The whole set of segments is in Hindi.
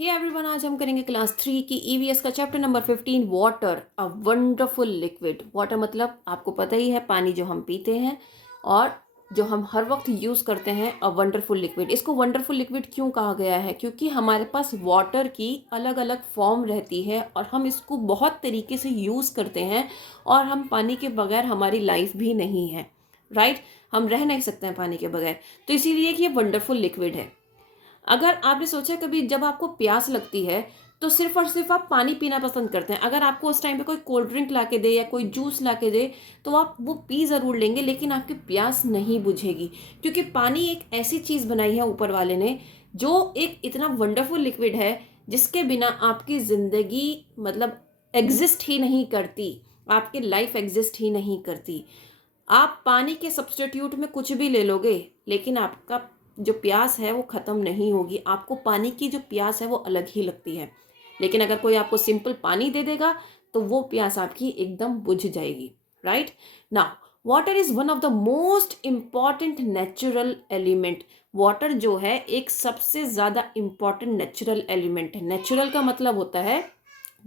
हे एवरीवन, आज हम करेंगे क्लास 3 की ईवीएस का chapter number 15 water a wonderful liquid. Water मतलब आपको पता ही है, पानी जो हम पीते हैं और जो हम हर वक्त यूज़ करते हैं। अ वंडरफुल लिक्विड, इसको वंडरफुल लिक्विड क्यों कहा गया है? क्योंकि हमारे पास वाटर की अलग अलग फॉर्म रहती है और हम इसको बहुत तरीके से यूज़ करते हैं और हम पानी के बगैर हमारी लाइफ भी नहीं है। राइट, हम रह नहीं सकते हैं पानी के बगैर। तो इसीलिए कि ये वंडरफुल लिक्विड है। अगर आपने सोचा कभी जब आपको प्यास लगती है तो सिर्फ और सिर्फ आप पानी पीना पसंद करते हैं, अगर आपको उस टाइम पे कोई कोल्ड ड्रिंक ला के दे या कोई जूस ला के दे तो आप वो पी ज़रूर लेंगे, लेकिन आपकी प्यास नहीं बुझेगी। क्योंकि पानी एक ऐसी चीज़ बनाई है ऊपर वाले ने, जो एक इतना वंडरफुल लिक्विड है जिसके बिना आपकी ज़िंदगी मतलब एग्जिस्ट ही नहीं करती, आपकी लाइफ एग्जिस्ट ही नहीं करती। आप पानी के सब्स्टिट्यूट में कुछ भी ले लोगे लेकिन आपका जो प्यास है वो ख़त्म नहीं होगी। आपको पानी की जो प्यास है वो अलग ही लगती है, लेकिन अगर कोई आपको सिंपल पानी दे देगा तो वो प्यास आपकी एकदम बुझ जाएगी। Right now, water is one of the most important natural element. Water जो है एक सबसे ज़्यादा इम्पॉर्टेंट नेचुरल एलिमेंट है। नेचुरल का मतलब होता है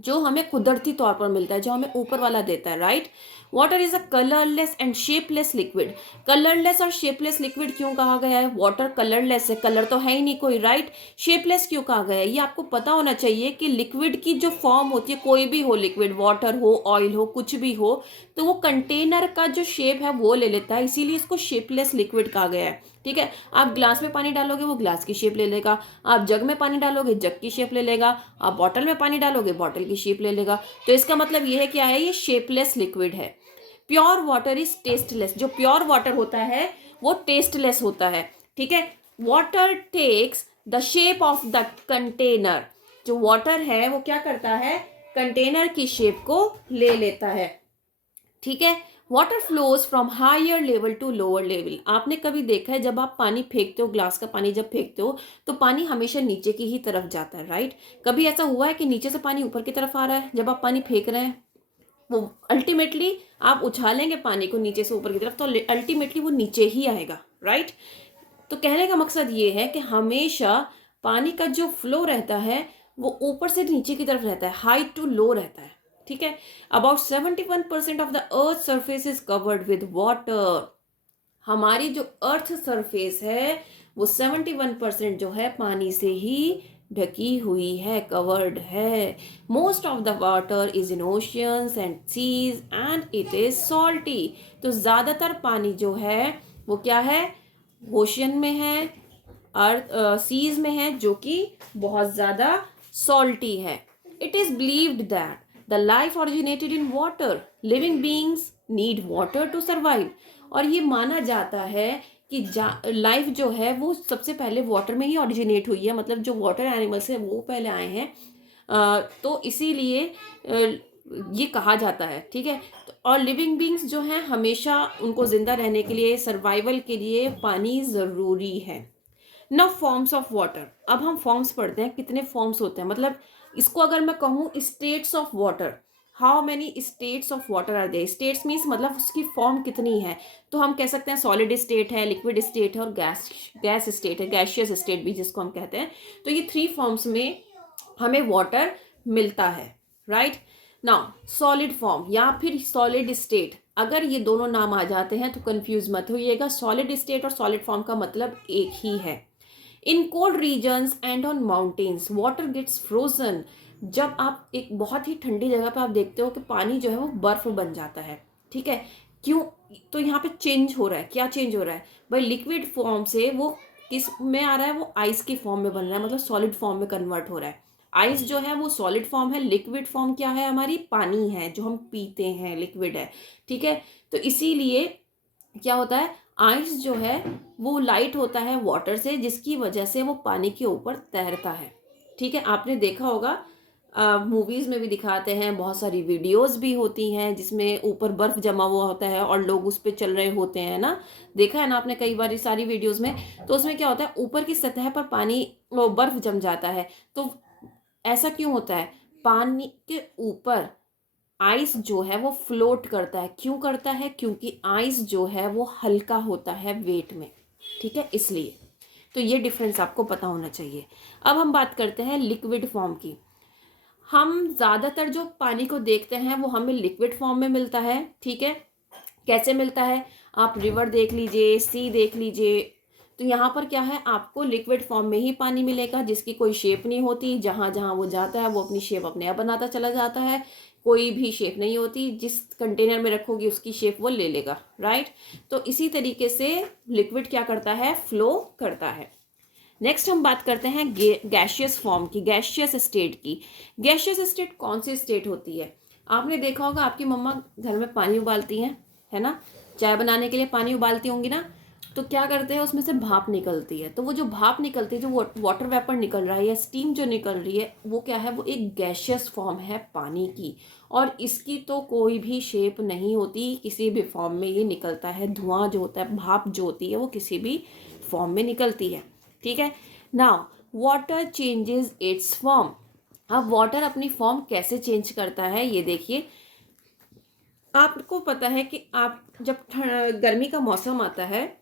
जो हमें कुदरती तौर पर मिलता है, जो हमें ऊपर वाला देता है। Right, water is a colourless and shapeless liquid. Colourless और शेपलेस लिक्विड क्यों कहा गया है? वाटर कलरलेस है, कलर तो है ही नहीं कोई। राइट, शेपलेस क्यों कहा गया है? ये आपको पता होना चाहिए कि लिक्विड की जो फॉर्म होती है, कोई भी हो लिक्विड, वाटर हो, ऑयल हो, कुछ भी हो, तो वो कंटेनर का जो शेप है वो ले लेता है, इसीलिए इसको शेपलेस लिक्विड कहा गया है। ठीक है, आप ग्लास में पानी डालोगे वो ग्लास की शेप ले लेगा, आप जग में पानी डालोगे जग की शेप ले लेगा, आप बॉटल में पानी डालोगे बॉटल की शेप ले लेगा। तो इसका मतलब ये है क्या है? ये शेपलेस लिक्विड है। Pure water is tasteless. जो प्योर वाटर होता है वो टेस्टलेस होता है। ठीक है, water takes the shape of the container. जो वाटर है वो क्या करता है? कंटेनर की शेप को ले लेता है। ठीक है, water flows from higher level to lower level. आपने कभी देखा है जब आप पानी फेंकते हो, ग्लास का पानी जब फेंकते हो तो पानी हमेशा नीचे की ही तरफ जाता है। राइट, कभी ऐसा हुआ है कि नीचे से पानी ऊपर की तरफ आ रहा है जब आप पानी फेंक रहे हैं? वो अल्टीमेटली आप उछालेंगे पानी को नीचे से ऊपर की तरफ तो अल्टीमेटली वो नीचे ही आएगा। राइट, तो कहने का मकसद ये है कि हमेशा पानी का जो फ्लो रहता है वो ऊपर से नीचे की तरफ रहता है, हाई टू लो रहता है। ठीक है, about 71% of the earth surface is covered with water. हमारी जो अर्थ सरफेस है वो 71% जो है पानी से ही ढकी हुई है, कवर्ड है। Most of the water is in oceans and seas and it is salty. तो ज़्यादातर पानी जो है वो क्या है? ओशियन में है, अर्थ सीज में है, जो कि बहुत ज़्यादा सॉल्टी है। It is believed that the life originated in water, living beings need water to survive. और ये माना जाता है कि लाइफ जो है वो सबसे पहले वाटर में ही ऑरिजिनेट हुई है, मतलब जो वाटर एनिमल्स हैं वो पहले आए हैं। तो इसीलिए ये कहा जाता है। ठीक है, और लिविंग बींग्स जो हैं हमेशा उनको ज़िंदा रहने के लिए, सर्वाइवल के लिए पानी ज़रूरी है। Now, forms of water. अब हम फॉर्म्स पढ़ते हैं, कितने फॉर्म्स होते हैं। मतलब इसको अगर मैं कहूँ states of water, how many states of water are there. States means मतलब उसकी फॉर्म कितनी है, तो हम कह सकते हैं सॉलिड स्टेट है, लिक्विड स्टेट है और गैस स्टेट है, गैशियस स्टेट भी जिसको हम कहते हैं। तो ये 3 फॉर्म्स में हमें वाटर मिलता है। राइट नाउ, सॉलिड फॉर्म या फिर सॉलिड स्टेट, अगर ये दोनों नाम आ जाते हैं तो कंफ्यूज मत होइएगा। सॉलिड स्टेट और सॉलिड फॉर्म का मतलब एक ही है। In cold regions and on mountains water gets frozen. जब आप एक बहुत ही ठंडी जगह पे आप देखते हो कि पानी जो है वो बर्फ बन जाता है। ठीक है, क्यों? तो यहाँ पे चेंज हो रहा है। क्या चेंज हो रहा है भाई? लिक्विड फॉर्म से वो किस में आ रहा है? वो आइस की फॉर्म में बन रहा है, मतलब सॉलिड फॉर्म में कन्वर्ट हो रहा है। आइस जो है वो सॉलिड फॉर्म है, लिक्विड फॉर्म क्या है? हमारी पानी है, जो हम पीते हैं लिक्विड है। ठीक है, तो इसीलिए क्या होता है? आइस जो है वो लाइट होता है वाटर से, जिसकी वजह से वो पानी के ऊपर तैरता है। ठीक है, आपने देखा होगा, मूवीज़ में भी दिखाते हैं, बहुत सारी वीडियोस भी होती हैं जिसमें ऊपर बर्फ़ जमा हुआ होता है और लोग उस पर चल रहे होते हैं ना। देखा है ना आपने कई बार सारी वीडियोस में। तो उसमें क्या होता है? ऊपर की सतह पर पानी, वो बर्फ़ जम जाता है। तो ऐसा क्यों होता है? पानी के ऊपर आइस जो है वो फ्लोट करता है। क्यों करता है? क्योंकि आइस जो है वो हल्का होता है वेट में। ठीक है, इसलिए। तो ये डिफरेंस आपको पता होना चाहिए। अब हम बात करते हैं लिक्विड फॉर्म की। हम ज़्यादातर जो पानी को देखते हैं वो हमें लिक्विड फॉर्म में मिलता है, ठीक है। कैसे मिलता है, आप रिवर देख लीजिए, सी देख लीजिए, तो यहाँ पर क्या है, आपको लिक्विड फॉर्म में ही पानी मिलेगा जिसकी कोई शेप नहीं होती। जहाँ जहाँ वो जाता है वो अपनी शेप अपने आप बनाता चला जाता है, कोई भी शेप नहीं होती। जिस कंटेनर में रखोगी उसकी शेप वो ले लेगा, राइट। तो इसी तरीके से लिक्विड क्या करता है, फ्लो करता है। नेक्स्ट हम बात करते हैं गैशियस फॉर्म की, गैशियस स्टेट की। गैशियस स्टेट कौन सी स्टेट होती है, आपने देखा होगा आपकी मम्मा घर में पानी उबालती हैं, है ना, चाय बनाने के लिए पानी उबालती होंगी ना, तो क्या करते हैं, उसमें से भाप निकलती है। तो वो जो भाप निकलती है, जो वाटर वेपर निकल रहा है या स्टीम जो निकल रही है, वो क्या है, वो एक गैशियस फॉर्म है पानी की। और इसकी तो कोई भी शेप नहीं होती, किसी भी फॉर्म में ये निकलता है। धुआं जो होता है, भाप जो होती है, वो किसी भी फॉर्म में निकलती है, ठीक है। Now water changes it's form. अब वाटर अपनी फॉर्म कैसे चेंज करता है, ये देखिए। आपको पता है कि आप जब गर्मी का मौसम आता है,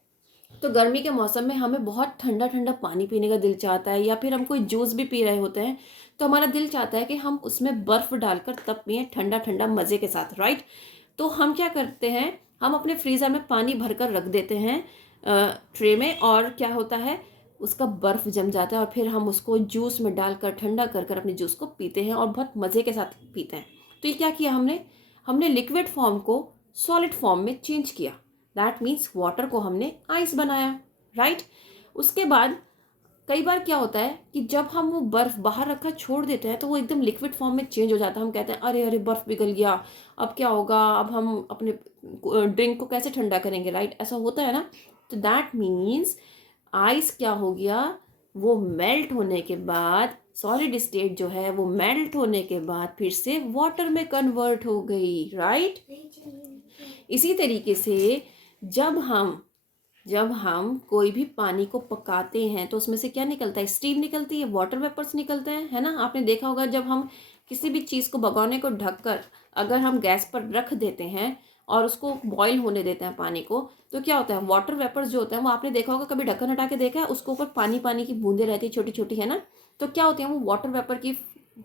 तो गर्मी के मौसम में हमें बहुत ठंडा ठंडा पानी पीने का दिल चाहता है, या फिर हम कोई जूस भी पी रहे होते हैं तो हमारा दिल चाहता है कि हम उसमें बर्फ़ डालकर तब पिएं, ठंडा ठंडा मज़े के साथ, राइट। तो हम क्या करते हैं, हम अपने फ्रीज़र में पानी भरकर रख देते हैं ट्रे में, और क्या होता है, उसका बर्फ़ जम जाता है और फिर हम उसको जूस में डालकर ठंडा कर कर अपने जूस को पीते हैं और बहुत मज़े के साथ पीते हैं। तो ये क्या किया हमने, हमने लिक्विड फॉर्म को सॉलिड फॉर्म में चेंज किया। दैट मीन्स वाटर को हमने आइस बनाया, राइट। उसके बाद कई बार क्या होता है कि जब हम वो बर्फ़ बाहर रखा छोड़ देते हैं तो वो एकदम लिक्विड फॉर्म में चेंज हो जाता है। हम कहते हैं अरे अरे बर्फ़ पिघल गया, अब क्या होगा, अब हम अपने ड्रिंक को कैसे ठंडा करेंगे, राइट, ऐसा होता है ना। तो दैट मीन्स आइस क्या हो गया, वो मेल्ट होने के बाद, सॉलिड स्टेट जो है वो मेल्ट होने के बाद फिर से वाटर में कन्वर्ट हो गई, राइट। इसी तरीके से जब हम कोई भी पानी को पकाते हैं तो उसमें से क्या निकलता है, स्टीम निकलती है, वाटर वेपर्स निकलते हैं, है ना। आपने देखा होगा जब हम किसी भी चीज़ को भगोने को ढककर अगर हम गैस पर रख देते हैं और उसको बॉईल होने देते हैं पानी को, तो क्या होता है, वाटर वेपर्स जो होते हैं वो आपने देखा होगा, कभी ढक्कन हटा के देखा है, उसके ऊपर पानी पानी की बूंदें रहती है छोटी छोटी, है ना। तो क्या होते हैं, वो वाटर वेपर की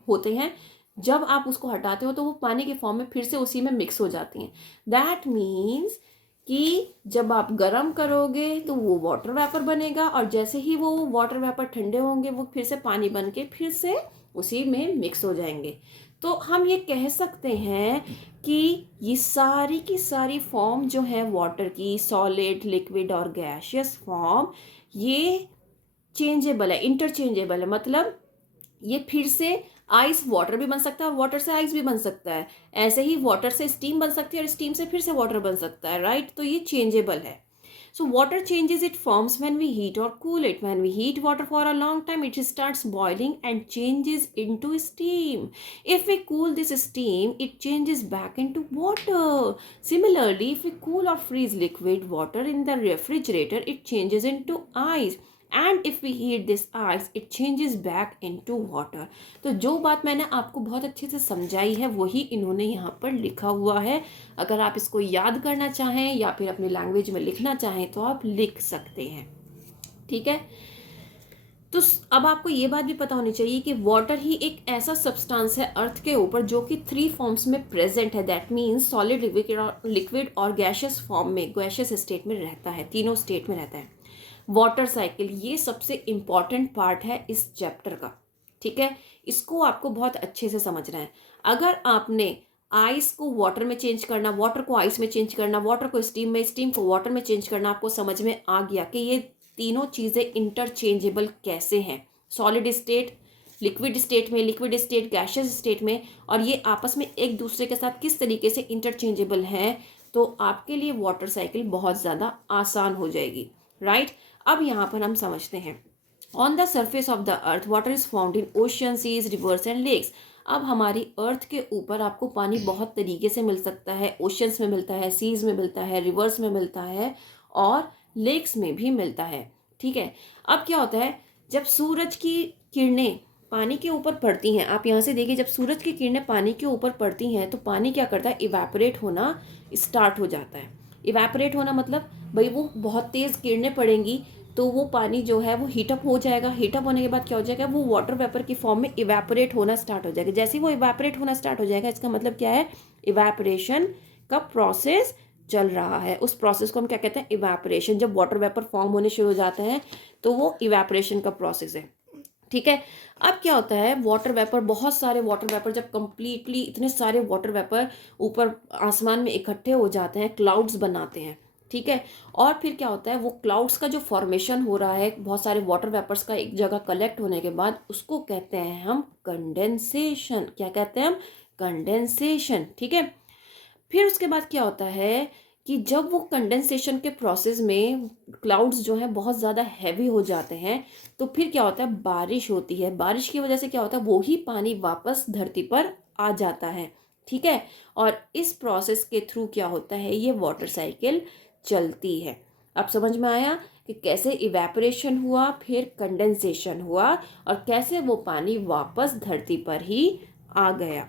होते हैं। जब आप उसको हटाते हो तो वो पानी के फॉर्म में फिर से उसी में मिक्स हो जाती हैं। दैट मीन्स कि जब आप गर्म करोगे तो वो वाटर वेपर बनेगा, और जैसे ही वो वाटर वेपर ठंडे होंगे वो फिर से पानी बन के फिर से उसी में मिक्स हो जाएंगे। तो हम ये कह सकते हैं कि ये सारी की सारी फॉर्म जो है वाटर की, सॉलिड, लिक्विड और गैशियस फॉर्म, ये चेंजेबल है, इंटरचेंजेबल है। मतलब ये फिर से आइस वाटर भी बन सकता है और वाटर से आइस भी बन सकता है। ऐसे ही वाटर से स्टीम बन सकती है और स्टीम से फिर से वाटर बन सकता है, राइट। तो ये चेंजेबल है। So water changes it forms when we heat और cool it. When we heat water for a long time it starts boiling and changes into steam. If we cool this steam it changes back into water. Similarly if we cool और freeze liquid water in the refrigerator it changes into ice, and if we heat this ice it changes back into water. तो जो बात मैंने आपको बहुत अच्छे से समझाई है वही इन्होंने यहाँ पर लिखा हुआ है। अगर आप इसको याद करना चाहें या फिर अपनी लैंग्वेज में लिखना चाहें तो आप लिख सकते हैं, ठीक है। तो अब आपको ये बात भी पता होनी चाहिए कि वाटर ही एक ऐसा सब्सटेंस है अर्थ के ऊपर जो कि 3 फॉर्म्स में प्रेजेंट है। दैट मीन्स सॉलिड, लिक्विड और गैशियस फॉर्म में, गैशियस स्टेट में रहता है, तीनों स्टेट में रहता है। वाटर साइकिल ये सबसे इम्पॉर्टेंट पार्ट है इस चैप्टर का, ठीक है। इसको आपको बहुत अच्छे से समझना है। अगर आपने आइस को वाटर में चेंज करना, वाटर को आइस में चेंज करना, वाटर को स्टीम में, स्टीम को वाटर में चेंज करना आपको समझ में आ गया कि ये तीनों चीज़ें इंटरचेंजेबल कैसे हैं, सॉलिड स्टेट लिक्विड स्टेट में, लिक्विड स्टेट गैशियस स्टेट में, और ये आपस में एक दूसरे के साथ किस तरीके से इंटरचेंजेबल हैं, तो आपके लिए वाटर साइकिल बहुत ज़्यादा आसान हो जाएगी, राइट। अब यहाँ पर हम समझते हैं, on the surface of the earth water is found in ocean, seas, rivers and lakes. अब हमारी अर्थ के ऊपर आपको पानी बहुत तरीके से मिल सकता है। ओशंस में मिलता है, सीज में मिलता है, रिवर्स में मिलता है और लेक्स में भी मिलता है, ठीक है। अब क्या होता है, जब सूरज की किरणें पानी के ऊपर पड़ती हैं, आप यहाँ से देखिए, जब सूरज की किरणें पानी के ऊपर पड़ती हैं तो पानी क्या करता है, इवेपोरेट होना स्टार्ट हो जाता है। इवेपोरेट होना मतलब भाई वो बहुत तेज़ किरणें पड़ेंगी तो वो पानी जो है वो हीटअप हो जाएगा। हीटअप होने के बाद क्या हो जाएगा, वो वाटर वेपर की फॉर्म में इवेपोरेट होना स्टार्ट हो जाएगा। जैसे ही वो इवेपोरेट होना स्टार्ट हो जाएगा, इसका मतलब क्या है, इवेपोरेशन का प्रोसेस चल रहा है। उस प्रोसेस को हम क्या कहते हैं, इवेपोरेशन। जब वाटर वेपर फॉर्म होने शुरू हो जाते हैं तो वो इवेपोरेशन का प्रोसेस है। ठीक है। अब क्या होता है, वाटर वेपर, बहुत सारे वाटर वेपर जब कंप्लीटली इतने सारे वाटर वेपर ऊपर आसमान में इकट्ठे हो जाते हैं, क्लाउड्स बनाते हैं। ठीक है। और फिर क्या होता है, वो क्लाउड्स का जो फॉर्मेशन हो रहा है बहुत सारे वाटर वेपर्स का एक जगह कलेक्ट होने के बाद, उसको कहते हैं हम कंडेंसेशन। क्या कहते हैं हम, कंडेंसेशन। ठीक है। फिर उसके बाद क्या होता है कि जब वो कंडेंसेशन के प्रोसेस में क्लाउड्स जो है बहुत ज़्यादा हैवी हो जाते हैं, तो फिर क्या होता है, बारिश होती है। बारिश की वजह से क्या होता है, वो ही पानी वापस धरती पर आ जाता है। ठीक है। और इस प्रोसेस के थ्रू क्या होता है, ये वाटर साइकिल चलती है। अब समझ में आया कि कैसे इवेपोरेशन हुआ, फिर कंडेंसेशन हुआ, और कैसे वो पानी वापस धरती पर ही आ गया।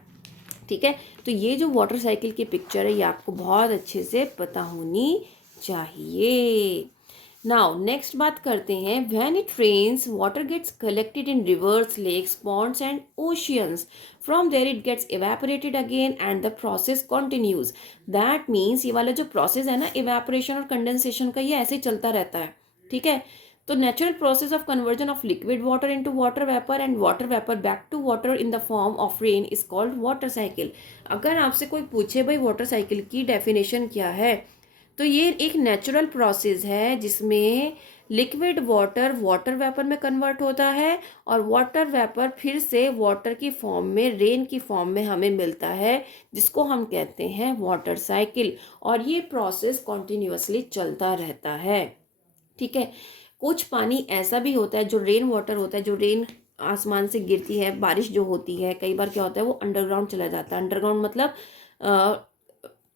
ठीक है। तो ये जो वाटर साइकिल की पिक्चर है, ये आपको बहुत अच्छे से पता होनी चाहिए। नाउ नेक्स्ट बात करते हैं, when it rains water gets collected in rivers, lakes, ponds and oceans, from there it gets evaporated again and the process continues. That means ये वाला जो प्रोसेस है ना, इवेपोरेशन और कंडेंसेशन का, ये ऐसे ही चलता रहता है। ठीक है। तो natural process of conversion of liquid water into water vapour and water vapour back to water in the form of rain is called water cycle. अगर आपसे कोई पूछे भाई वाटर साइकिल की डेफिनेशन क्या है, तो ये एक नेचुरल प्रोसेस है जिसमें लिक्विड वाटर वाटर वेपर में कन्वर्ट होता है, और वाटर वेपर फिर से वाटर की फॉर्म में, रेन की फॉर्म में हमें मिलता है, जिसको हम कहते हैं वाटर साइकिल। और ये प्रोसेस कॉन्टिन्यूसली चलता रहता है। ठीक है। कुछ पानी ऐसा भी होता है जो रेन वाटर होता है, जो रेन आसमान से गिरती है, बारिश जो होती है, कई बार क्या होता है वो अंडरग्राउंड चला जाता है। अंडरग्राउंड मतलब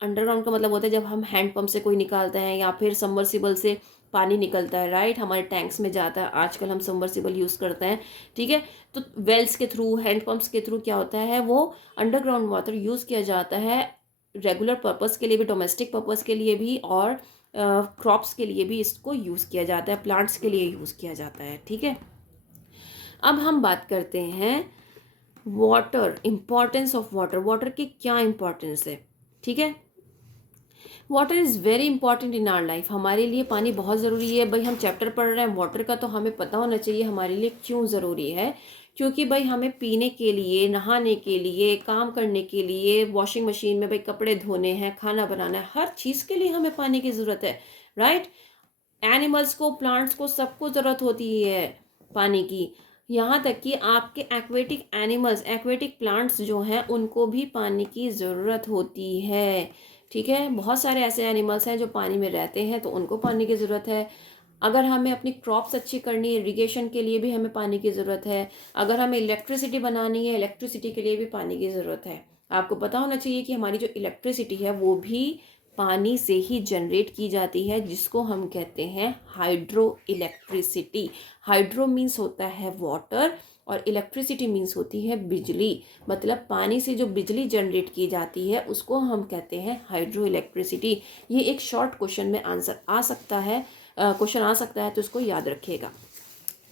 अंडरग्राउंड का मतलब होता है जब हम हैंड पंप से कोई निकालते हैं, या फिर सबमर्सिबल से पानी निकलता है, राइट, हमारे टैंक्स में जाता है। आजकल हम सबमर्सिबल यूज़ करते हैं। ठीक है। तो वेल्स के थ्रू, हैंड पंप्स के थ्रू क्या होता है, वो अंडरग्राउंड वाटर यूज़ किया जाता है, रेगुलर पर्पस के लिए भी, डोमेस्टिक पर्पस के लिए भी, और क्रॉप्स के लिए भी इसको यूज़ किया जाता है, प्लांट्स के लिए यूज़ किया जाता है। ठीक है। अब हम बात करते हैं water, importance of water. Water की क्या इम्पॉर्टेंस है। ठीक है। Water is very important in our life. हमारे लिए पानी बहुत ज़रूरी है। भाई हम चैप्टर पढ़ रहे हैं वाटर का, तो हमें पता होना चाहिए हमारे लिए क्यों ज़रूरी है। क्योंकि भाई हमें पीने के लिए, नहाने के लिए, काम करने के लिए, वॉशिंग मशीन में भाई कपड़े धोने हैं, खाना बनाना है, हर चीज़ के लिए हमें पानी की ज़रूरत है, राइट। एनिमल्स को, प्लांट्स को, सबको ज़रूरत होती है पानी की। यहाँ तक कि आपके एक्वेटिक एनिमल्स, एक्वेटिक प्लांट्स जो हैं, उनको भी पानी की ज़रूरत होती है। ठीक है। बहुत सारे ऐसे एनिमल्स हैं जो पानी में रहते हैं, तो उनको पानी की ज़रूरत है। अगर हमें अपनी क्रॉप्स अच्छी करनी है, इरिगेशन के लिए भी हमें पानी की ज़रूरत है। अगर हमें इलेक्ट्रिसिटी बनानी है, इलेक्ट्रिसिटी के लिए भी पानी की ज़रूरत है। आपको पता होना चाहिए कि हमारी जो इलेक्ट्रिसिटी है वो भी पानी से ही जनरेट की जाती है, जिसको हम कहते हैं हाइड्रो इलेक्ट्रिसिटी। हाइड्रो मीन्स होता है वाटर, और इलेक्ट्रिसिटी मीन्स होती है बिजली। मतलब पानी से जो बिजली जनरेट की जाती है उसको हम कहते हैं हाइड्रो इलेक्ट्रिसिटी। ये एक शॉर्ट क्वेश्चन में आंसर आ सकता है, क्वेश्चन आ सकता है, तो इसको याद रखिएगा।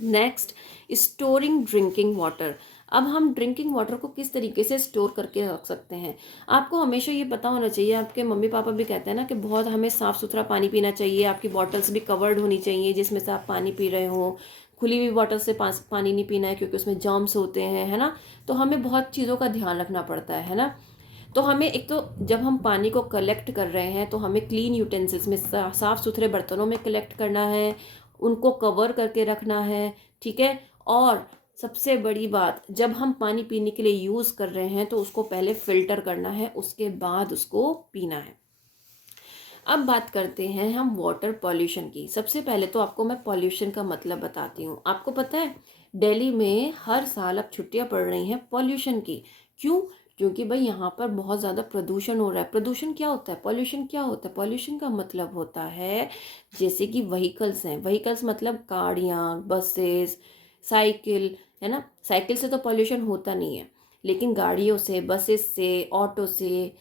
Next, storing drinking water. अब हम ड्रिंकिंग वाटर को किस तरीके से स्टोर करके रख सकते हैं। आपको हमेशा ये पता होना चाहिए, आपके मम्मी पापा भी कहते हैं ना कि बहुत हमें साफ़ सुथरा पानी पीना चाहिए। आपकी बॉटल्स भी कवर्ड होनी चाहिए जिसमें से आप पानी पी रहे हो। खुली हुई बॉटल से पानी नहीं पीना है, क्योंकि उसमें जर्म्स होते हैं, है ना। तो हमें बहुत चीज़ों का ध्यान रखना पड़ता है ना। तो हमें एक तो जब हम पानी को कलेक्ट कर रहे हैं, तो हमें क्लीन यूटेंसिल्स में, साफ़ सुथरे बर्तनों में कलेक्ट करना है, उनको कवर करके रखना है। ठीक है। और सबसे बड़ी बात, जब हम पानी पीने के लिए यूज़ कर रहे हैं तो उसको पहले फ़िल्टर करना है, उसके बाद उसको पीना है। अब बात करते हैं हम वाटर पॉल्यूशन की। सबसे पहले तो आपको मैं पॉल्यूशन का मतलब बताती हूँ। आपको पता है दिल्ली में हर साल अब छुट्टियाँ पड़ रही हैं पॉल्यूशन की। क्यों? क्योंकि भाई यहाँ पर बहुत ज़्यादा प्रदूषण हो रहा है। प्रदूषण क्या होता है, पॉल्यूशन क्या होता है? पॉल्यूशन का मतलब होता है जैसे कि व्हीकल्स हैं, व्हीकल्स मतलब गाड़ियाँ, बसेस, साइकिल, है ना। साइकिल से तो पॉल्यूशन होता नहीं है, लेकिन गाड़ियों से, बसेस से, ऑटो से,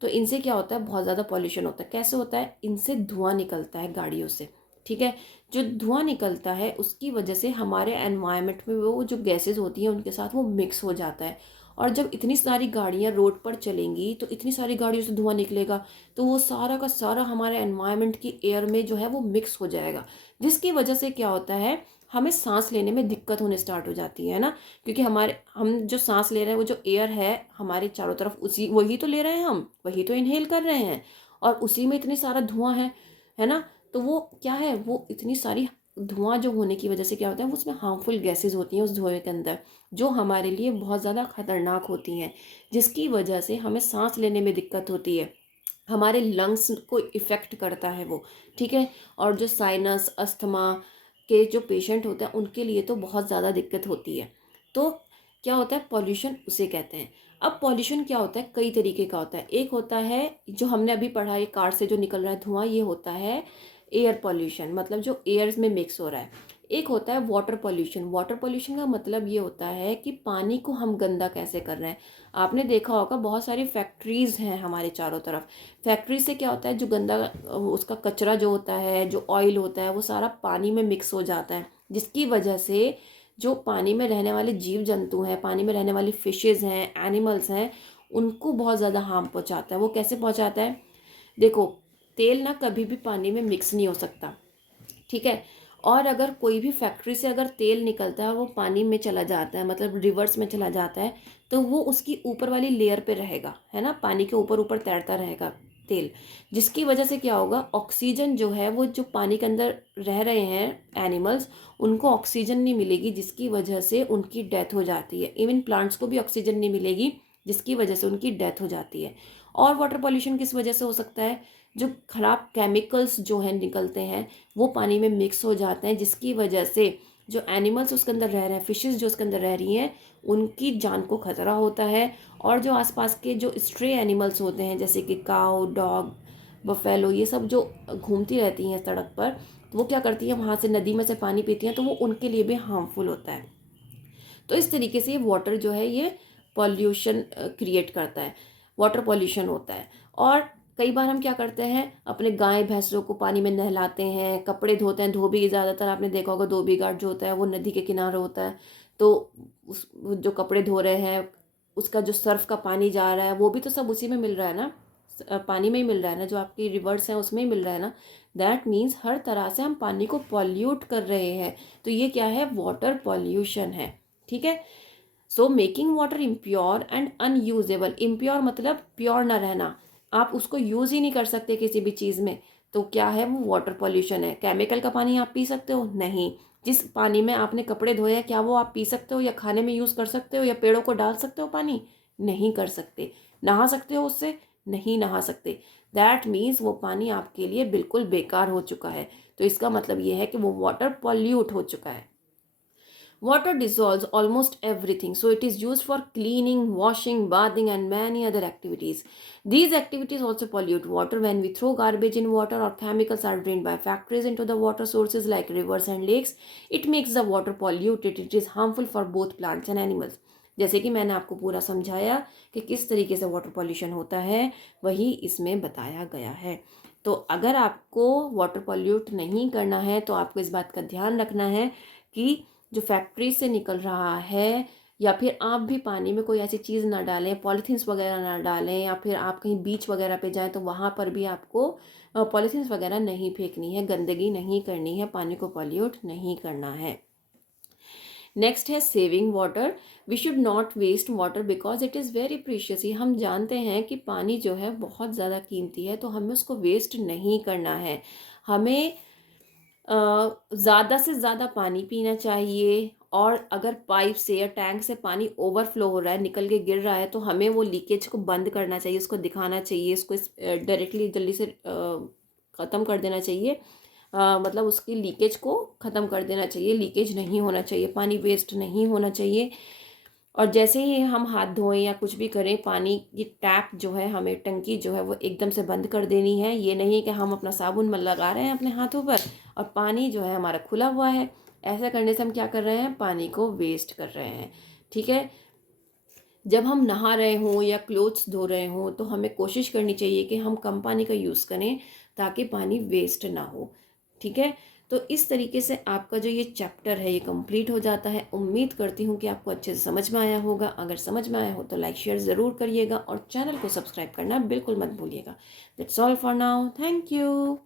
तो इनसे क्या होता है, बहुत ज़्यादा पॉल्यूशन होता है। कैसे होता है? इनसे धुआं निकलता है गाड़ियों से। ठीक है। जो धुआं निकलता है उसकी वजह से हमारे एनवायरनमेंट में वो जो गैसेस होती हैं उनके साथ वो मिक्स हो जाता है। और जब इतनी सारी गाड़ियाँ रोड पर चलेंगी तो इतनी सारी गाड़ियों से धुआं निकलेगा, तो वो सारा का सारा हमारे एनवायरनमेंट की एयर में जो है वो मिक्स हो जाएगा, जिसकी वजह से क्या होता है, हमें सांस लेने में दिक्कत होने स्टार्ट हो जाती है ना। क्योंकि हम जो सांस ले रहे हैं वो जो एयर है हमारे चारों तरफ, उसी वही तो ले रहे हैं, हम वही तो इनहेल कर रहे हैं, और उसी में इतनी सारा धुआं है ना। तो वो क्या है, वो इतनी सारी धुआं जो होने की वजह से क्या होता है, वो उसमें हार्मफुल गैसेस होती हैं उस धुएं के अंदर, जो हमारे लिए बहुत ज़्यादा खतरनाक होती हैं, जिसकी वजह से हमें सांस लेने में दिक्कत होती है, हमारे लंग्स को इफ़ेक्ट करता है वो। ठीक है। और जो साइनस अस्थमा के जो पेशेंट होते हैं उनके लिए तो बहुत ज़्यादा दिक्कत होती है। तो क्या होता है, पॉल्यूशन उसे कहते हैं। अब पॉल्यूशन क्या होता है, कई तरीके का होता है। एक होता है जो हमने अभी पढ़ा है, कार से जो निकल रहा है धुआं, ये होता है एयर पॉल्यूशन, मतलब जो एयर में मिक्स हो रहा है। एक होता है वाटर पॉल्यूशन। वाटर पॉल्यूशन का मतलब ये होता है कि पानी को हम गंदा कैसे कर रहे हैं। आपने देखा होगा बहुत सारी फैक्ट्रीज़ हैं हमारे चारों तरफ। फैक्ट्री से क्या होता है, जो गंदा उसका कचरा जो होता है, जो ऑयल होता है, वो सारा पानी में मिक्स हो जाता है, जिसकी वजह से जो पानी में रहने वाले जीव जंतु हैं, पानी में रहने वाली फिशेज़ हैं, एनिमल्स हैं, उनको बहुत ज़्यादा हार्म पहुंचाता है। वो कैसे पहुंचाता है, देखो, तेल ना कभी भी पानी में मिक्स नहीं हो सकता। ठीक है। और अगर कोई भी फैक्ट्री से अगर तेल निकलता है वो पानी में चला जाता है, मतलब रिवर्स में चला जाता है, तो वो उसकी ऊपर वाली लेयर पे रहेगा, है ना, पानी के ऊपर ऊपर तैरता रहेगा तेल, जिसकी वजह से क्या होगा, ऑक्सीजन जो है वो जो पानी के अंदर रह रहे हैं एनिमल्स, उनको ऑक्सीजन नहीं मिलेगी, जिसकी वजह से उनकी डेथ हो जाती है। इवन प्लांट्स को भी ऑक्सीजन नहीं मिलेगी, जिसकी वजह से उनकी डेथ हो जाती है। और वाटर पॉल्यूशन किस वजह से हो सकता है, जो खराब केमिकल्स जो है निकलते हैं वो पानी में मिक्स हो जाते हैं, जिसकी वजह से जो एनिमल्स उसके अंदर रह रहे हैं, फिशेस जो उसके अंदर रह रही हैं, उनकी जान को खतरा होता है। और जो आसपास के जो स्ट्रे एनिमल्स होते हैं, जैसे कि काऊ, डॉग, बफेलो, ये सब जो घूमती रहती हैं सड़क पर, तो वो क्या करती हैं, वहाँ से नदी में से पानी पीती हैं, तो वो उनके लिए भी हार्मफुल होता है। तो इस तरीके से ये वाटर जो है ये पॉल्यूशन क्रिएट करता है, वाटर पॉल्यूशन होता है। और कई बार हम क्या करते हैं, अपने गाय भैंसों को पानी में नहलाते हैं, कपड़े धोते हैं, धोबी, ज़्यादातर आपने देखा होगा धोबी घाट जो होता है वो नदी के किनारे होता है, तो उस जो कपड़े धो रहे हैं उसका जो सर्फ का पानी जा रहा है वो भी तो सब उसी में मिल रहा है ना, पानी में ही मिल रहा है ना, जो आपकी रिवर्स हैं उसमें ही मिल रहा है ना। दैट मीन्स हर तरह से हम पानी को पॉल्यूट कर रहे हैं, तो ये क्या है, वाटर पॉल्यूशन है। ठीक है। So making water impure and unusable, impure मतलब प्योर ना रहना, आप उसको यूज़ ही नहीं कर सकते किसी भी चीज़ में, तो क्या है, वो वाटर पॉल्यूशन है। केमिकल का पानी आप पी सकते हो, नहीं। जिस पानी में आपने कपड़े धोए हैं, क्या वो आप पी सकते हो या खाने में यूज़ कर सकते हो या पेड़ों को डाल सकते हो पानी, नहीं कर सकते। नहा सकते हो उससे, नहीं नहा सकते। दैट मीन्स वो पानी आपके लिए बिल्कुल बेकार हो चुका है। तो इसका मतलब ये है कि वो वाटर पॉल्यूट हो चुका है। Water dissolves almost everything, so it is used for cleaning, washing, bathing, and many other activities. These activities also pollute water. When we throw garbage in water or chemicals are drained by factories into the water sources like rivers and lakes, it makes the water polluted. It is harmful for both plants and animals. जैसे कि मैंने आपको पूरा समझाया कि किस तरीके से वाटर पॉल्यूशन होता है, वही इसमें बताया गया है। तो अगर आपको वाटर पॉल्यूट नहीं करना है तो आपको इस बात का ध्यान रखना है कि जो फैक्ट्री से निकल रहा है, या फिर आप भी पानी में कोई ऐसी चीज़ ना डालें, पॉलीथीन्स वगैरह ना डालें, या फिर आप कहीं बीच वगैरह पे जाएं तो वहाँ पर भी आपको पॉलीथीन्स वगैरह नहीं फेंकनी है, गंदगी नहीं करनी है, पानी को पॉल्यूट नहीं करना है। नेक्स्ट है saving water. We should not waste water because it is very precious. ये हम जानते हैं कि पानी जो है बहुत ज़्यादा कीमती है, तो हमें उसको वेस्ट नहीं करना है। हमें ज़्यादा से ज़्यादा पानी पीना चाहिए, और अगर पाइप से या टैंक से पानी ओवरफ्लो हो रहा है, निकल के गिर रहा है, तो हमें वो लीकेज को बंद करना चाहिए, उसको दिखाना चाहिए, इसको डायरेक्टली जल्दी से ख़त्म कर देना चाहिए। मतलब उसकी लीकेज को ख़त्म कर देना चाहिए, लीकेज नहीं होना चाहिए, पानी वेस्ट नहीं होना चाहिए। और जैसे ही हम हाथ धोएं या कुछ भी करें, पानी की टैप जो है, हमें टंकी जो है वो एकदम से बंद कर देनी है। ये नहीं कि हम अपना साबुन में लगा रहे हैं अपने हाथों पर और पानी जो है हमारा खुला हुआ है। ऐसा करने से हम क्या कर रहे हैं, पानी को वेस्ट कर रहे हैं। ठीक है। जब हम नहा रहे हों या क्लोथ्स धो रहे हों तो हमें कोशिश करनी चाहिए कि हम कम पानी का यूज़ करें ताकि पानी वेस्ट ना हो। ठीक है। तो इस तरीके से आपका जो ये चैप्टर है ये कंप्लीट हो जाता है। उम्मीद करती हूँ कि आपको अच्छे से समझ में आया होगा। अगर समझ में आया हो तो लाइक शेयर ज़रूर करिएगा और चैनल को सब्सक्राइब करना बिल्कुल मत भूलिएगा। That's all for now, thank you.